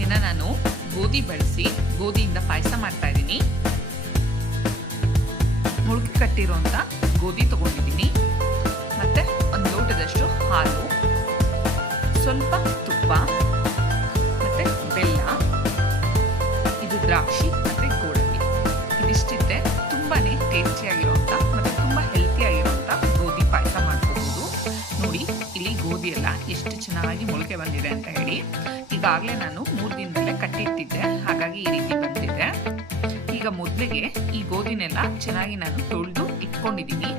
ದಿನ ನಾನು ಗೋಧಿ ಬಳಸಿ ಗೋಧಿಯಿಂದ ಪಾಯಸ ಮಾಡ್ತಾ ಇದ್ದೀನಿ. ಮುಳುಗಿ ಕಟ್ಟಿರೋಂಥ ಗೋಧಿ ತಗೊಂಡಿದ್ದೀನಿ. ಮತ್ತೆ ಒಂದು ಲೋಟದಷ್ಟು ಹಾಲು, ಸ್ವಲ್ಪ ತುಪ್ಪ, ಮತ್ತೆ ಬೆಲ್ಲ, ಇದು ದ್ರಾಕ್ಷಿ ಮತ್ತೆ ಗೋಡಂಬಿ. ತುಂಬಾನೇ ಟೇಸ್ಟಿಯಾಗಿರುವಂಥ ಮತ್ತೆ ತುಂಬ ಹೆಲ್ತಿಯಾಗಿರುವಂಥ ಗೋಧಿ ಪಾಯಸ ಮಾಡ್ಕೋಬಹುದು ನೋಡಿ, ಇಲ್ಲಿ ಗೋಧಿ ಎಲ್ಲ ಎಷ್ಟು ಚೆನ್ನಾಗಿ ಮೊಳಕೆ ಬಂದಿದೆ ಅಂತ ಹೇಳಿ. ಈಗಾಗಲೇ ನಾನು ಮೂರು ದಿನದಲ್ಲೇ ಕಟ್ಟಿಟ್ಟಿದ್ದೆ. ಹಾಗಾಗಿ ಈ ರೀತಿ ಬಂದಿದೆ. ಈಗ ಮೊದಲಿಗೆ ಈ ಗೋಧಿನೆಲ್ಲ ಚೆನ್ನಾಗಿ ನಾನು ತೊಳೆದು ಇಟ್ಕೊಂಡಿದ್ದೀನಿ.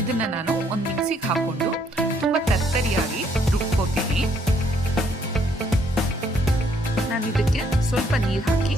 ಇದನ್ನ ನಾನು ಒಂದು ಮಿಕ್ಸಿಗೆ ಹಾಕೊಂಡು ತುಂಬ ತರ್ತರಿಯಾಗಿ ರುಬ್ಕೋತೀನಿ. ನಾನು ಇದಕ್ಕೆ ಸ್ವಲ್ಪ ನೀರು ಹಾಕಿ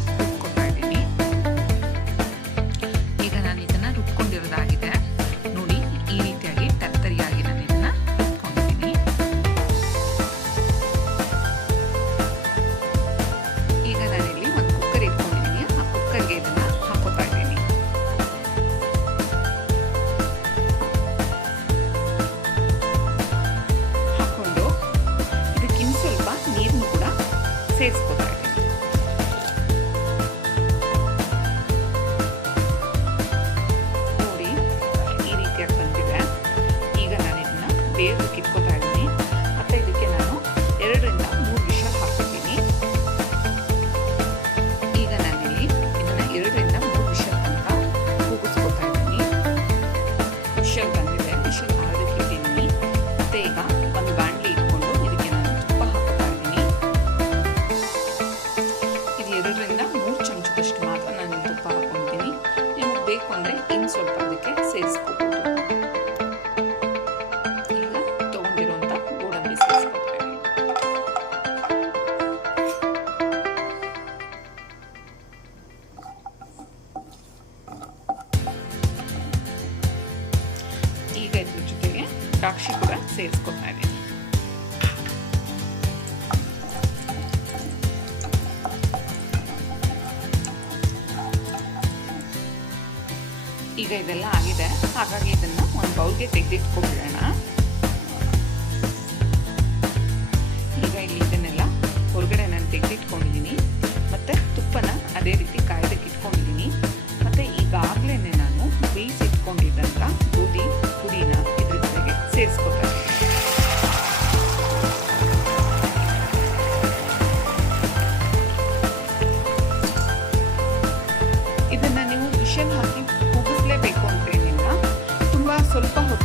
ಸೇರಿಸ್ಕೊತಾ ಇದ್ದೀನಿ ನೋಡಿ ಈ ರೀತಿಯಾಗಿ ಬಂದಿದೆ ಈಗ ನಾನು ಇದನ್ನ ಬೇಗ ಕಿತ್ಕೋತಾ ಇದ್ದೀನಿ ಮತ್ತೆ ಇದಕ್ಕೆ ನಾನು ಎರಡರಿಂದ ಮೂರು ವಿಷ ಹಾಕ್ತೀನಿ ಈಗ ನಾನಿಲ್ಲಿ ಇದನ್ನ ಎರಡರಿಂದ ಮೂರು ವಿಷ ತನಕ ಕೂಗಿಸ್ಕೊತಾ ಇದ್ದೀನಿ ವಿಷಲ್ ಸೇರಿಸ್ಕೊತಾ ಈಗ ಇದೆಲ್ಲ ಆಗಿದೆ. ಹಾಗಾಗಿ ಇದನ್ನು ಒಂದು ಬೌಲ್ಗೆ ತೆಗೆದಿಟ್ಕೊಬಿಡೋಣ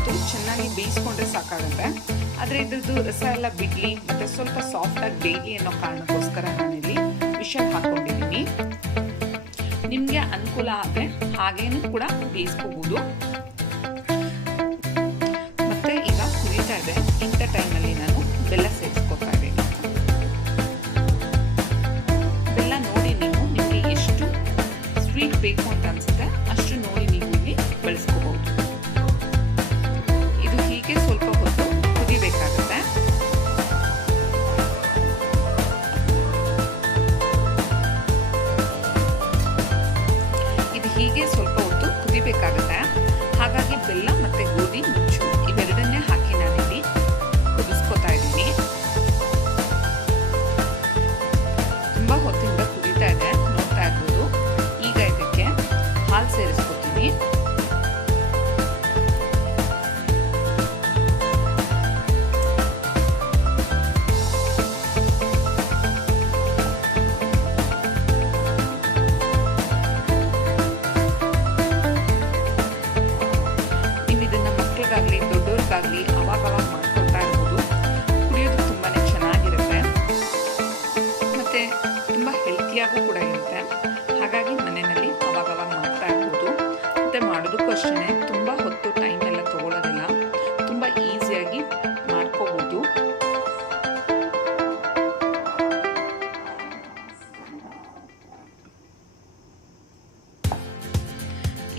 ಹೊತ್ತು ಚೆನ್ನಾಗಿ ಬೇಯಿಸ್ಕೊಂಡ್ರೆ ಸಾಕಾಗುತ್ತೆ. ಆದರೆ ಇದ್ರದ್ದು ರಸ ಎಲ್ಲ ಬಿಡಲಿ, ಮತ್ತೆ ಸ್ವಲ್ಪ ಸಾಫ್ಟ್ ಆಗಿ ಬೇಯಲಿ ಅನ್ನೋ ಕಾರಣಕ್ಕೋಸ್ಕರ ನಾನಿಲ್ಲಿ ವಿಷಲ್ ಹಾಕೊಂಡಿದ್ದೀನಿ ನಿಮಗೆ ಅನುಕೂಲ ಆದರೆ ಹಾಗೇನೂ ಕೂಡ ಬೇಯಿಸ್ಕೋಬಹುದು ಮತ್ತೆ ಈಗ ಕುದೀತಾ ಇದೆ ಇಂಥ ಟೈಮಲ್ಲಿ ನಾನು ಬೆಲ್ಲ ಸೇರಿಸ್ಕೊತಾ ಇದ್ದೀನಿ. ಬೆಲ್ಲ ನೋಡಿ ನೀವು ನಿಮಗೆ ಎಷ್ಟು ಸ್ವೀಟ್ ಬೇಕು ಹೊತ್ತು ಕುದಿಬೇಕಾಗುತ್ತೆ ಹಾಗಾಗಿ ಬೆಲ್ಲ ಮತ್ತು ಗೋಧಿ ನುಚ್ಚು.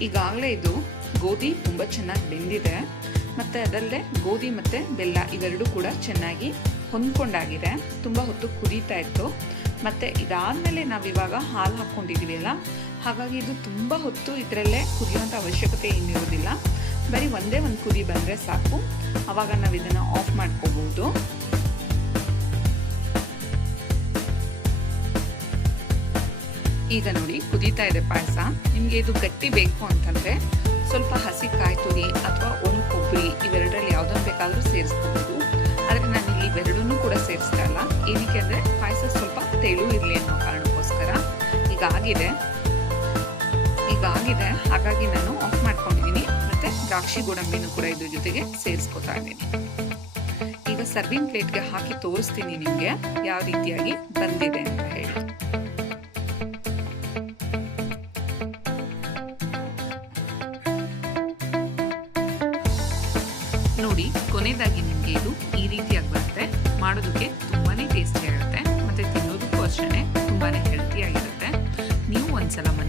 ಈಗಾಗಲೇ ಇದು ಗೋಧಿ ತುಂಬ ಚೆನ್ನಾಗಿ ಬೆಂದಿದೆ. ಮತ್ತು ಅದಲ್ಲದೆ ಗೋಧಿ ಮತ್ತು ಬೆಲ್ಲ ಇವೆರಡೂ ಕೂಡ ಚೆನ್ನಾಗಿ ಹೊಂದ್ಕೊಂಡಾಗಿದೆ. ತುಂಬ ಹೊತ್ತು ಕುದೀತಾ ಇತ್ತು. ಮತ್ತು ಇದಾದಮೇಲೆ ನಾವಿವಾಗ ಹಾಲು ಹಾಕ್ಕೊಂಡಿದ್ದೀವಲ್ಲ ಹಾಗಾಗಿ ಇದು ತುಂಬ ಹೊತ್ತು ಇದರಲ್ಲೇ ಕುದಿಯುವಂಥ ಅವಶ್ಯಕತೆ ಏನಿರೋದಿಲ್ಲ ಬರೀ ಒಂದೇ ಒಂದು ಕುದಿ ಬಂದರೆ ಸಾಕು. ಆವಾಗ ನಾವು ಇದನ್ನು ಆಫ್ ಮಾಡ್ಕೋಬಹುದು ಈಗ ನೋಡಿ, ಕುದೀತಾ ಇದೆ ಪಾಯಸ. ನಿಮಗೆ ಇದು ಗಟ್ಟಿ ಬೇಕು ಅಂತಂದ್ರೆ ಸ್ವಲ್ಪ ಹಸಿ ಕಾಯಿ ತುರಿ ಅಥವಾ ಒಣ ಕೊಬ್ಬರಿ ಇವೆರಡರಲ್ಲಿ ಯಾವುದನ್ನು ಬೇಕಾದರೂ ಸೇರಿಸ್ಕೋಬಹುದು ಆದರೆ ನಾನು ಇಲ್ಲಿ ಇವೆರಡನ್ನೂ ಕೂಡ ಸೇರಿಸ್ತಾ ಇಲ್ಲ. ಏನಕ್ಕೆ ಅಂದರೆ ಪಾಯಸ ಸ್ವಲ್ಪ ತೆಳು ಇರಲಿ ಅನ್ನೋ ಕಾರಣಕ್ಕೋಸ್ಕರ. ಈಗ ಆಗಿದೆ. ಈಗ ಆಗಿದೆ. ಹಾಗಾಗಿ ನಾನು ಆಫ್ ಮಾಡ್ಕೊಂಡಿದ್ದೀನಿ ಮತ್ತೆ ದ್ರಾಕ್ಷಿ ಗೋಡಂಬಿನೂ ಕೂಡ ಇದ್ರ ಜೊತೆಗೆ ಸೇರಿಸ್ಕೊತಾ ಇದ್ದೀನಿ. ಈಗ ಸರ್ವಿಂಗ್ ಪ್ಲೇಟ್ಗೆ ಹಾಕಿ ತೋರಿಸ್ತೀನಿ ನಿಮಗೆ. ಯಾವ ರೀತಿಯಾಗಿ ಬಂದಿದೆ ಅಂತ ಹೇಳಿ. ನೋಡಿ, ಕೊನೆಯದಾಗಿ ನಿಮಗೆ ಇದು ಈ ರೀತಿಯಾಗಿ ಬರುತ್ತೆ ಮಾಡೋದಕ್ಕೆ ತುಂಬಾನೇ ಟೇಸ್ಟಿ ಆಗುತ್ತೆ ಮತ್ತೆ ತಿನ್ನೋದಕ್ಕೂ ಅಷ್ಟೇ ತುಂಬಾನೇ ಹೆಲ್ತಿ ಆಗಿರುತ್ತೆ. ನೀವು ಒಂದ್ಸಲ ಮನೆಯಲ್ಲಿ